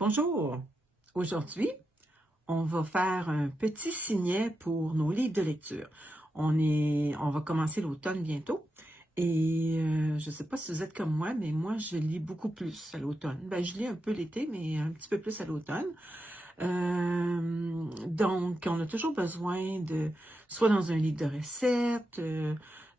Bonjour! Aujourd'hui, on va faire un petit signet pour nos livres de lecture. On va commencer l'automne bientôt et je ne sais pas si vous êtes comme moi, mais moi, je lis beaucoup plus à l'automne. Ben, je lis un peu l'été, mais un petit peu plus à l'automne. Donc, on a toujours besoin de, soit dans un livre de recettes,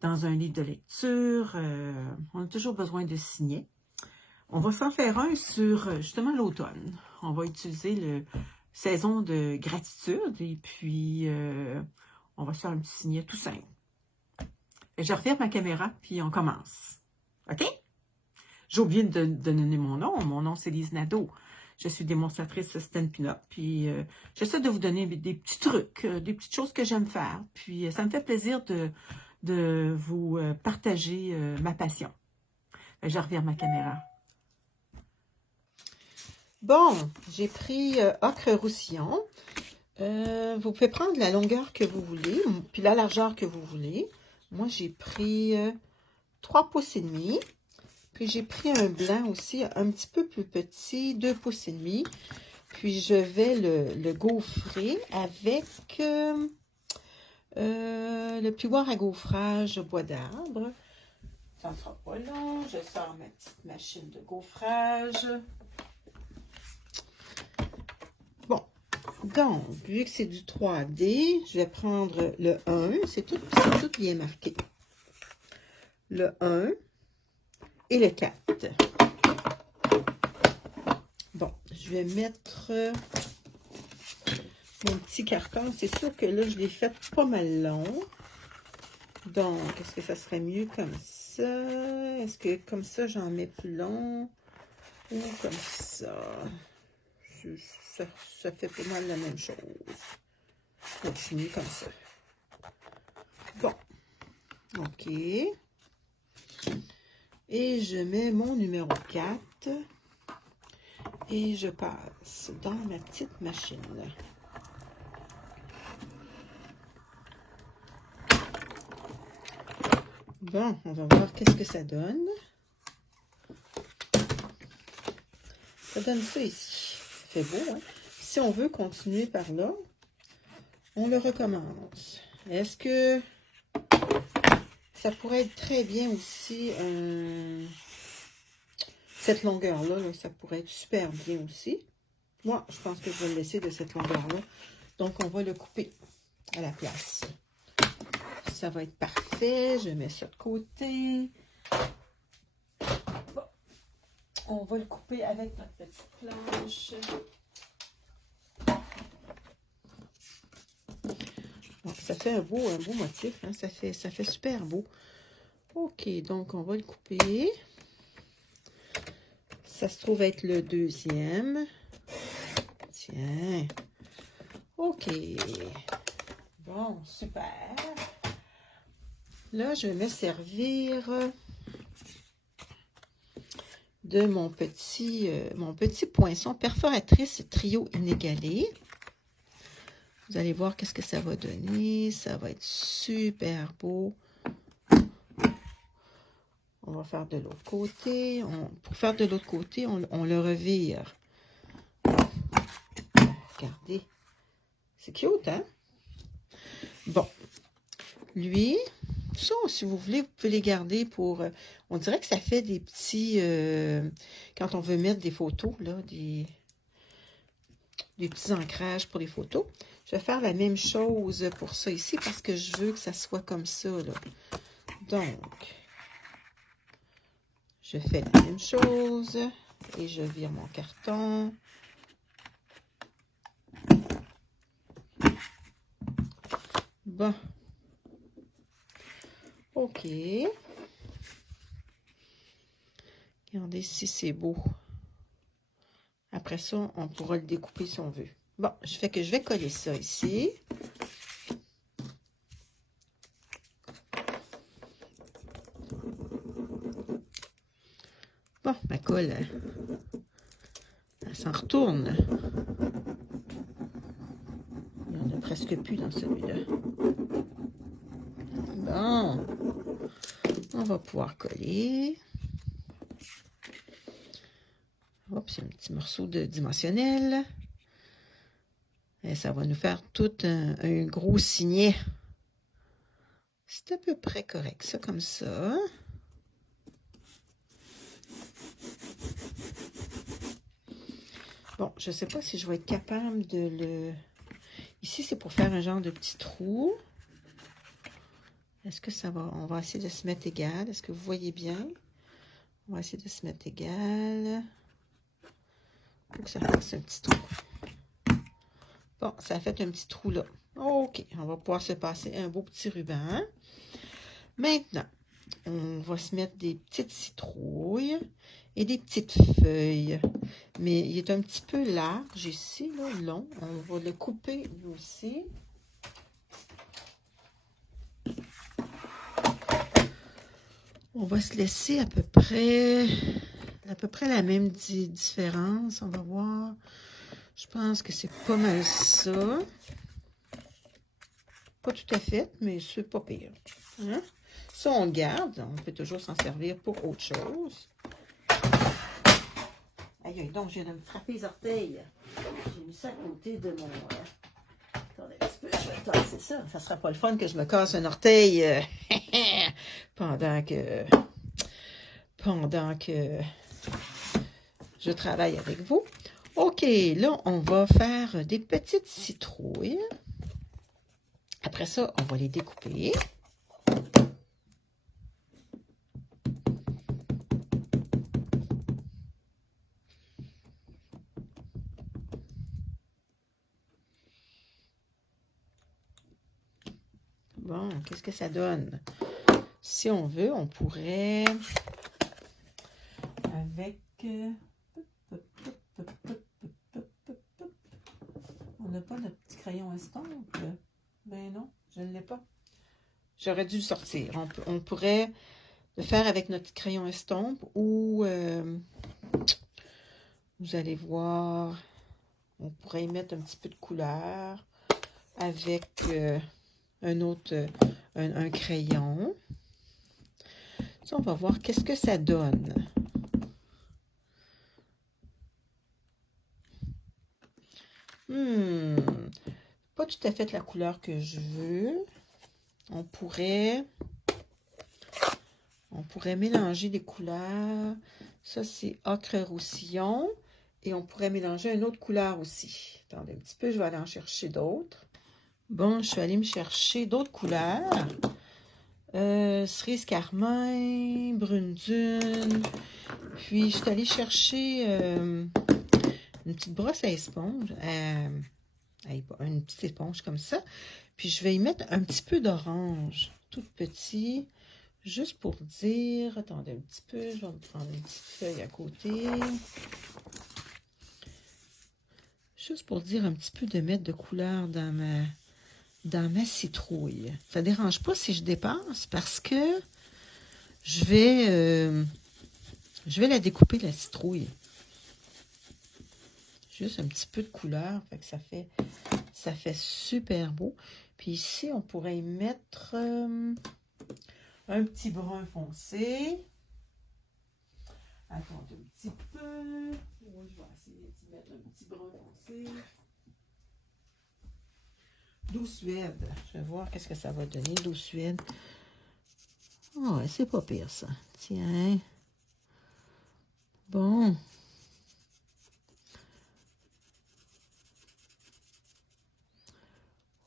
dans un livre de lecture, on a toujours besoin de signets. On va s'en faire un sur justement l'automne. On va utiliser le saison de gratitude et puis on va se faire un petit signet tout simple. Je reviens ma caméra puis on commence. OK? J'ai oublié de donner mon nom. Mon nom, c'est Lise Nadeau. Je suis démonstratrice Stampin' Up. Puis j'essaie de vous donner des petits trucs, des petites choses que j'aime faire. Puis ça me fait plaisir de vous partager ma passion. Je reviens ma caméra. Bon, j'ai pris ocre roussillon. Vous pouvez prendre la longueur que vous voulez, puis la largeur que vous voulez. Moi, j'ai pris 3 pouces et demi. Puis j'ai pris un blanc aussi, un petit peu plus petit, 2 pouces et demi. Puis je vais le gaufrer avec le plioir à gaufrage bois d'arbre. Ça ne sera pas long. Je sors ma petite machine de gaufrage. Bon, donc, vu que c'est du 3D, je vais prendre le 1. C'est tout bien marqué. Le 1 et le 4. Bon, je vais mettre mon petit carton. C'est sûr que là, je l'ai fait pas mal long. Donc, est-ce que ça serait mieux comme ça? Est-ce que comme ça, j'en mets plus long? Ou comme ça? Ça fait pas mal la même chose. Donc, je finis comme ça. Bon. OK. Et je mets mon numéro 4. Et je passe dans ma petite machine. Bon, on va voir qu'est-ce que ça donne. Ça donne ça ici. Ça fait beau, hein? Si on veut continuer par là, on le recommence. Est-ce que ça pourrait être très bien aussi, cette longueur-là, là, ça pourrait être super bien aussi. Moi, je pense que je vais le laisser de cette longueur-là. Donc, on va le couper à la place. Ça va être parfait. Je mets ça de côté. Bon. On va le couper avec notre petite planche. Bon, ça fait un beau motif. Hein? Ça fait super beau. OK, donc on va le couper. Ça se trouve être le deuxième. Tiens. OK. Bon, super. Là, je vais me servir de mon petit poinçon perforatrice trio inégalé. Vous allez voir qu'est-ce que ça va donner. Ça va être super beau. On va faire de l'autre côté. Pour faire de l'autre côté, on le revire. Regardez. C'est cute, hein? Bon. Lui, ça, si vous voulez, vous pouvez les garder pour... on dirait que ça fait des petits... quand on veut mettre des photos, là, des petits ancrages pour les photos. Je vais faire la même chose pour ça ici parce que je veux que ça soit comme ça, là. Donc, je fais la même chose et je vire mon carton. Bon. OK. Regardez si c'est beau. Après ça, on pourra le découper si on veut. Bon, je vais coller ça ici. Bon, ma colle, elle s'en retourne. Il n'y en a presque plus dans celui-là. Bon, on va pouvoir coller. Hop, c'est un petit morceau de dimensionnel. Et ça va nous faire tout un gros signet. C'est à peu près correct, ça, comme ça. Bon, je ne sais pas si je vais être capable de le... Ici, c'est pour faire un genre de petit trou. Est-ce que ça va... On va essayer de se mettre égal. Est-ce que vous voyez bien? On va essayer de se mettre égal. Pour que ça fasse un petit trou. Bon, ça a fait un petit trou là. OK, on va pouvoir se passer un beau petit ruban. Maintenant, on va se mettre des petites citrouilles et des petites feuilles. Mais il est un petit peu large ici, là, long. On va le couper lui aussi. On va se laisser à peu près la même différence. On va voir. Je pense que c'est pas mal ça. Pas tout à fait, mais c'est pas pire. Hein? Ça, on le garde. On peut toujours s'en servir pour autre chose. Aïe, aïe, donc, je viens de me frapper les orteils. J'ai mis ça à côté de mon... Attendez un petit peu, je vais tasser ça. Ça sera pas le fun que je me casse un orteil pendant que je travaille avec vous. OK, là, on va faire des petites citrouilles. Après ça, on va les découper. Bon, qu'est-ce que ça donne? Si on veut, on pourrait, avec... On n'a pas notre petit crayon estompe. Ben non, je ne l'ai pas. J'aurais dû le sortir. On pourrait le faire avec notre crayon estompe ou vous allez voir, on pourrait y mettre un petit peu de couleur avec un autre, un crayon. Ça, on va voir qu'est-ce que ça donne. Pas tout à fait la couleur que je veux. On pourrait mélanger des couleurs. Ça, c'est ocre roussillon. Et on pourrait mélanger une autre couleur aussi. Attendez un petit peu, je vais aller en chercher d'autres. Bon, je suis allée me chercher d'autres couleurs. Cerise carmin, brune dune. Puis, je suis allée chercher une petite brosse à éponge. Une petite éponge comme ça. Puis, je vais y mettre un petit peu d'orange. Tout petit. Juste pour dire... Attendez un petit peu. Je vais me prendre une petite feuille à côté. Juste pour dire un petit peu de mettre de couleur dans ma citrouille. Ça ne dérange pas si je dépasse parce que je vais la découper, la citrouille. Juste un petit peu de couleur, fait que ça fait super beau. Puis ici, on pourrait y mettre un petit brun foncé. Attendez un petit peu. Oui, je vais essayer d'y mettre un petit brun foncé. D'eau Suède. Je vais voir qu'est-ce que ça va donner, d'eau Suède. Oh, ouais, c'est pas pire, ça. Tiens. Bon.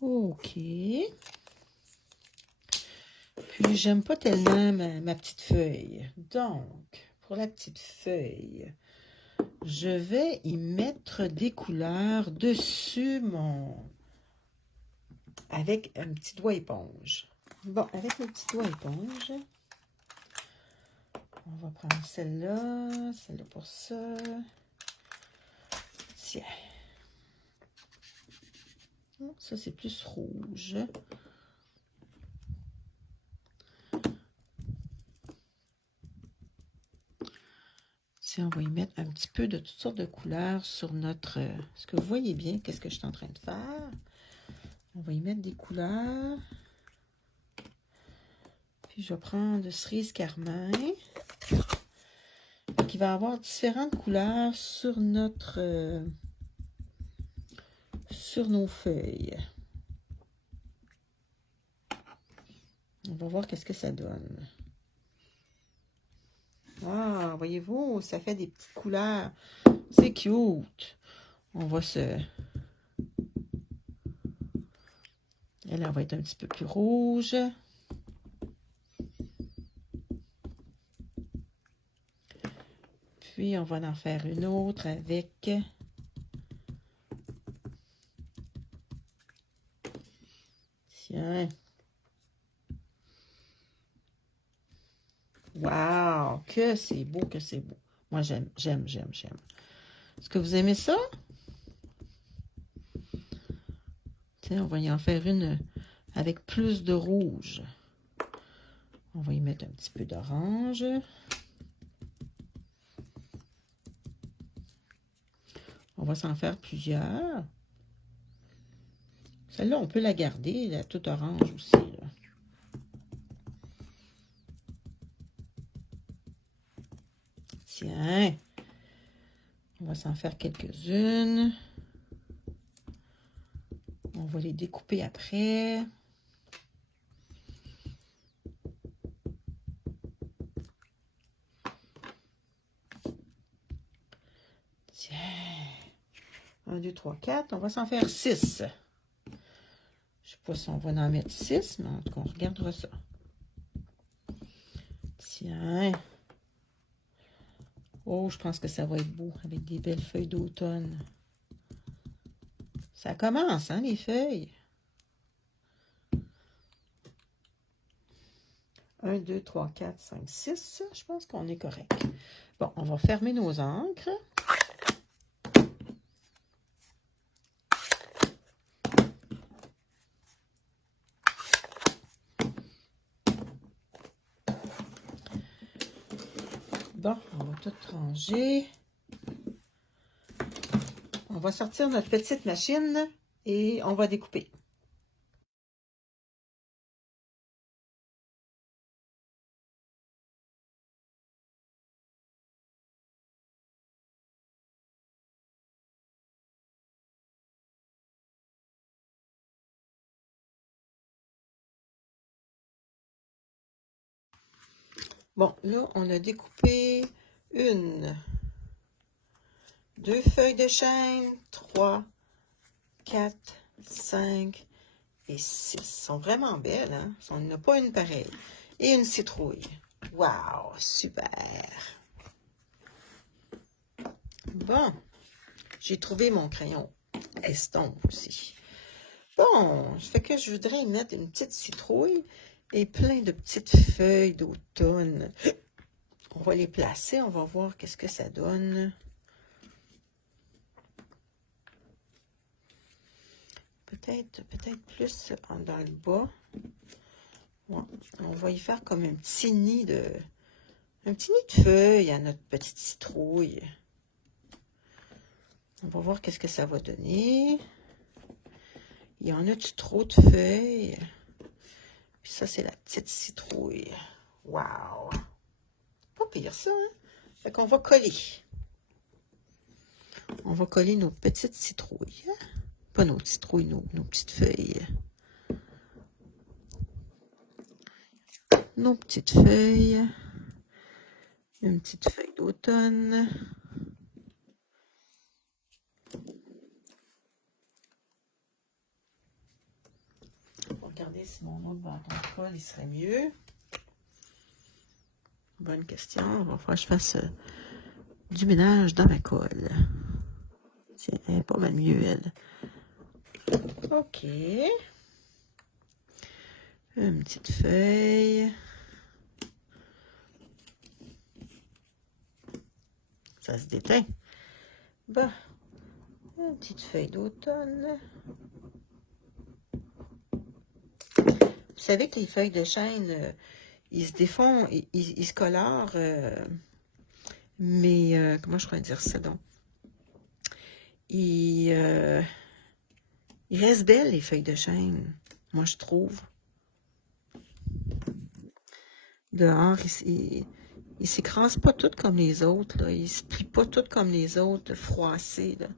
OK. Puis, j'aime pas tellement ma petite feuille. Donc, pour la petite feuille, je vais y mettre des couleurs dessus avec un petit doigt éponge. Bon, avec le petit doigt éponge, on va prendre celle-là pour ça. Tiens. Ça, c'est plus rouge. Tiens, on va y mettre un petit peu de toutes sortes de couleurs sur notre... Est-ce que vous voyez bien qu'est-ce que je suis en train de faire? On va y mettre des couleurs. Puis, je vais prendre de cerise carmin. il va y avoir différentes couleurs sur notre sur nos feuilles. On va voir qu'est-ce que ça donne. Ah, voyez-vous, ça fait des petites couleurs. C'est cute. On va se... Elle va être un petit peu plus rouge. Puis, on va en faire une autre avec... Tiens. Wow! Que c'est beau, que c'est beau. Moi, j'aime. Est-ce que vous aimez ça? Tiens, on va y en faire une avec plus de rouge. On va y mettre un petit peu d'orange. On va s'en faire plusieurs. Celle-là, on peut la garder, la toute orange aussi, là. Tiens. On va s'en faire quelques-unes. On va les découper après. Tiens. 1, 2, 3, 4. On va s'en faire 6. Je sais pas si on va en mettre 6, mais en tout cas, on regardera ça. Tiens. Oh, je pense que ça va être beau avec des belles feuilles d'automne. Ça commence, hein, les feuilles? 1, 2, 3, 4, 5, 6. Je pense qu'on est correct. Bon, on va fermer nos encres. Bon, on va tout ranger. On va sortir notre petite machine et on va découper. Bon, là, on a découpé 1, 2 feuilles de chêne, 3, 4, 5 et 6. Elles sont vraiment belles, hein? On n'en a pas une pareille. Et une citrouille. Wow, super! Bon, j'ai trouvé mon crayon estompe aussi. Bon, ça fait que je voudrais y mettre une petite citrouille et plein de petites feuilles d'automne. On va les placer, on va voir qu'est-ce que ça donne. Peut-être plus dans le bas. Ouais, on va y faire comme un petit nid de feuilles à notre petite citrouille. On va voir qu'est-ce que ça va donner. Il y en a-tu trop de feuilles? Puis ça, c'est la petite citrouille. Wow! Pas pire ça, hein? Fait qu'on va coller. On va coller nos petites citrouilles. Hein? Pas nos citrouilles, nos petites feuilles. Nos petites feuilles. Une petite feuille d'automne. Regardez si mon autre bâton de colle, il serait mieux. Bonne question. On va falloir que je fasse du ménage dans ma colle. Tiens, elle est pas mal mieux, elle. OK. Une petite feuille. Ça se déteint. Bon. Une petite feuille d'automne. Vous savez que les feuilles de chêne, ils se défont, ils se colorent, mais comment je pourrais dire ça donc? Ils restent belles, les feuilles de chêne, moi je trouve. Dehors, Il ne s'écrase pas tout comme les autres, là. Il ne se plie pas tout comme les autres, froissés, là.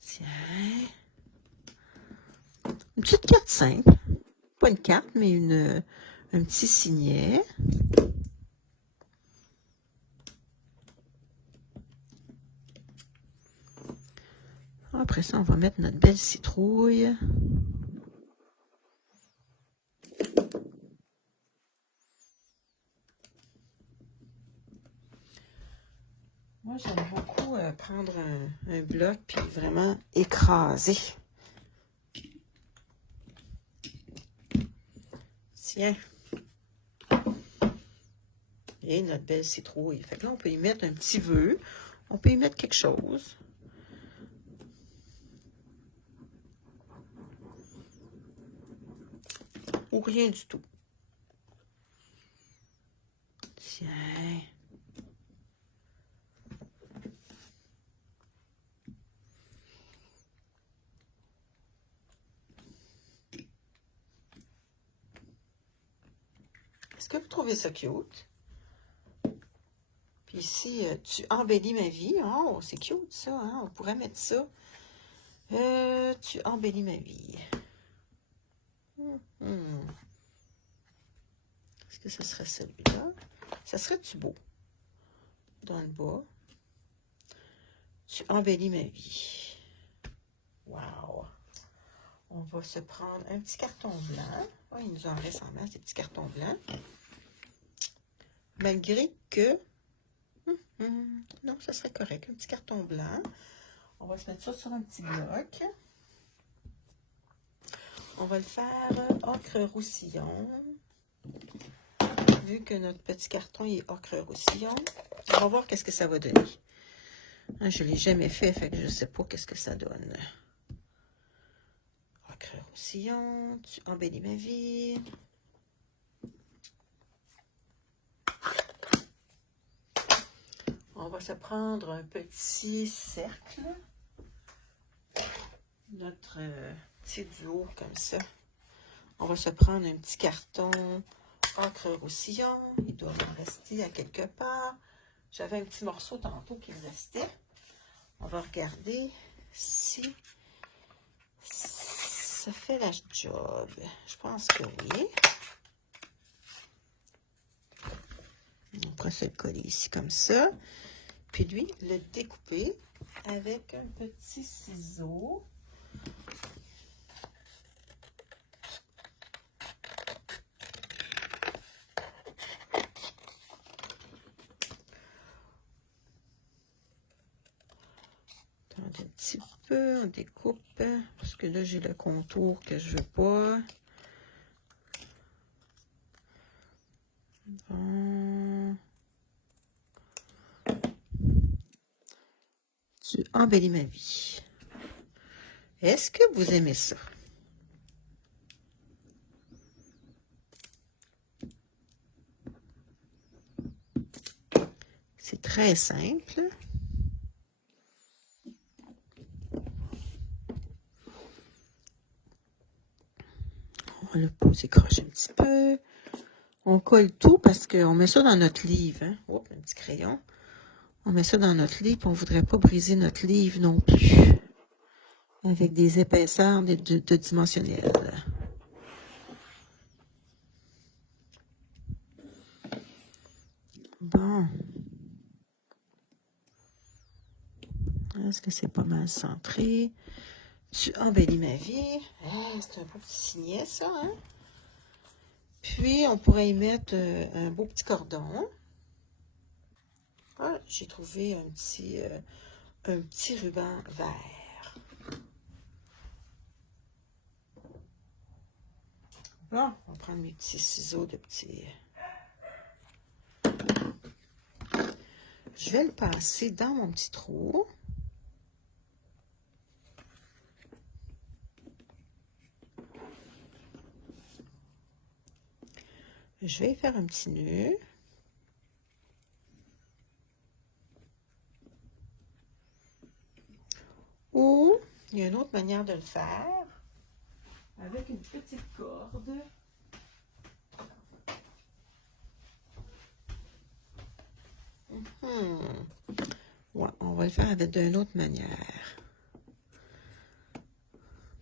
Tiens. Une petite carte simple. Pas une carte, mais un petit signet. Après ça, on va mettre notre belle citrouille. Moi, j'aime beaucoup prendre un bloc puis vraiment écraser. Tiens. Et notre belle citrouille. Fait que là, on peut y mettre un petit vœu. On peut y mettre quelque chose. Ou rien du tout. Tiens. Est-ce que vous trouvez ça cute? Puis ici, tu embellis ma vie. Oh, c'est cute ça, hein? On pourrait mettre ça. Tu embellis ma vie. Est-ce que ce serait celui-là? Ça serait-tu beau? Dans le bas. Tu embellis ma vie. Wow! On va se prendre un petit carton blanc. Oh, il nous en reste en masse des petits cartons blancs. Malgré que... non, ça serait correct. Un petit carton blanc. On va se mettre ça sur un petit bloc. On va le faire ocre roussillon. Vu que notre petit carton est ocre roussillon, on va voir qu'est-ce que ça va donner. Je ne l'ai jamais fait, fait que je ne sais pas qu'est-ce que ça donne. Ocre roussillon, tu embellis ma vie. On va se prendre un petit cercle. Notre petit duo comme ça. On va se prendre un petit carton ocre roussillon. Il doit en rester à quelque part. J'avais un petit morceau tantôt qui me restait. On va regarder si ça fait la job. Je pense que oui. On pourrait se le coller ici comme ça. Puis lui, le découper avec un petit ciseau. Attendez un petit peu, on découpe, parce que là, j'ai le contour que je veux pas. Bon. Tu embellis ma vie. Est-ce que vous aimez ça? C'est très simple. On le pose et croche un petit peu. On colle tout parce qu'on met ça dans notre livre. Hein? Oh, un petit crayon. On met ça dans notre livre, on ne voudrait pas briser notre livre non plus. Avec des épaisseurs de dimensionnels. Bon. Est-ce que c'est pas mal centré? Tu embellis ma vie. Ah, c'est un beau petit signet, ça. Hein? Puis, on pourrait y mettre un beau petit cordon. Ah, j'ai trouvé un petit ruban vert. Bon, on va prendre mes petits ciseaux de petits... Je vais le passer dans mon petit trou. Je vais faire un petit nœud. Ou, il y a une autre manière de le faire. Avec une petite corde. Ouais, on va le faire d'une autre manière.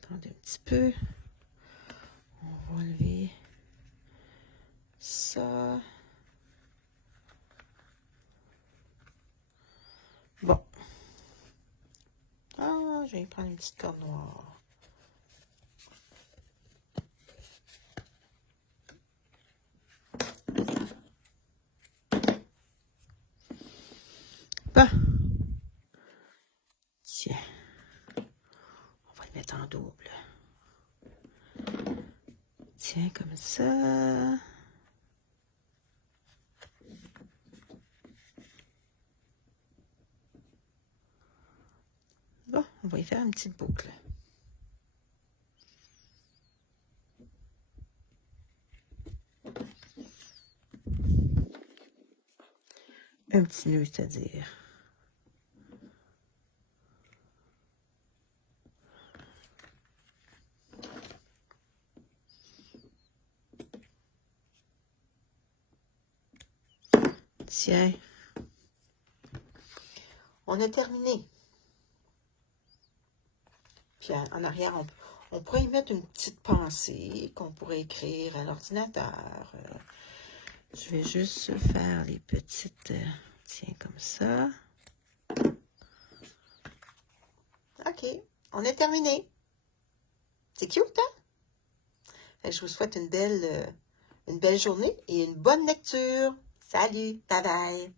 Attendez un petit peu. On va enlever ça. Bon. Ah, je vais prendre une petite corde noire. Bon. Tiens. On va le mettre en double. Tiens, comme ça. Bon, on va y faire une petite boucle. Un petit nœud, c'est-à-dire. Tiens. On a terminé. Puis en arrière, on pourrait y mettre une petite pensée qu'on pourrait écrire à l'ordinateur. Je vais juste faire les petites... tiens, comme ça. OK, on a terminé. C'est cute, hein? Je vous souhaite une belle journée et une bonne lecture. Salut, bye bye.